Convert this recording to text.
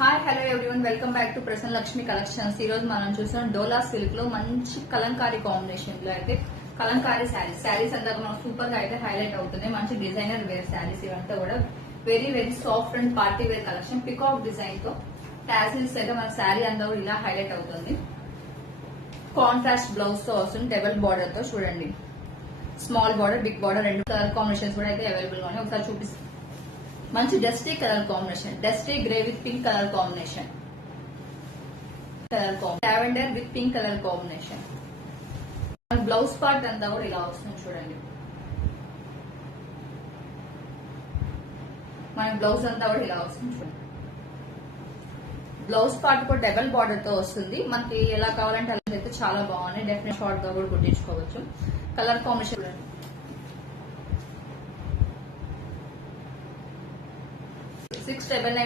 Hi hello everyone, welcome back to Prasanna Lakshmi collections. ఈ రోజు మనం చూస్తున్నాం డోలా సిల్క్ లో మంచి కలంకారీ కాంబినేషన్ లో అయితే కలంకారీ శారీస్ అంతా మనకు సూపర్ గా అయితే హైలైట్ అవుతుంది. మంచి డిజైనర్ వేర్ శారీస్ ఇవంతా కూడా very very soft and party wear collection. Peacock design తో టాసిల్స్ అయితే మన శారీ అంతా కూడా ఇలా హైలైట్ అవుతుంది. కాంట్రాస్ట్ బ్లౌజ్ తో వస్తుంది, డబుల్ బార్డర్ తో. చూడండి, స్మాల్ బార్డర్, బిగ్ బార్డర్, రెండు కలర్ కాంబినేషన్స్ కూడా అయితే అవైలబుల్ గా ఉన్నాయి. ఒకసారి చూపిస్తాను. మంచి dusty colour combination, dusty grey with pink colour combination, lavender with pink colour combination. Blouse part అంతా కూడా ఇలా వస్తుంది. చూడండి, మన బ్లౌజ్ అంతా కూడా ఇలా వస్తుంది. చూడండి, బ్లౌజ్ పార్ట్ కూడా డబల్ బార్డర్ తో వస్తుంది. మనకి ఎలా కావాలంటే అలా అయితే చాలా బాగున్నాయి. డెఫినెట్ షార్ట్ గా కూడా కుట్టించుకోవచ్చు. కలర్ కాంబినేషన్ చూడండి, 699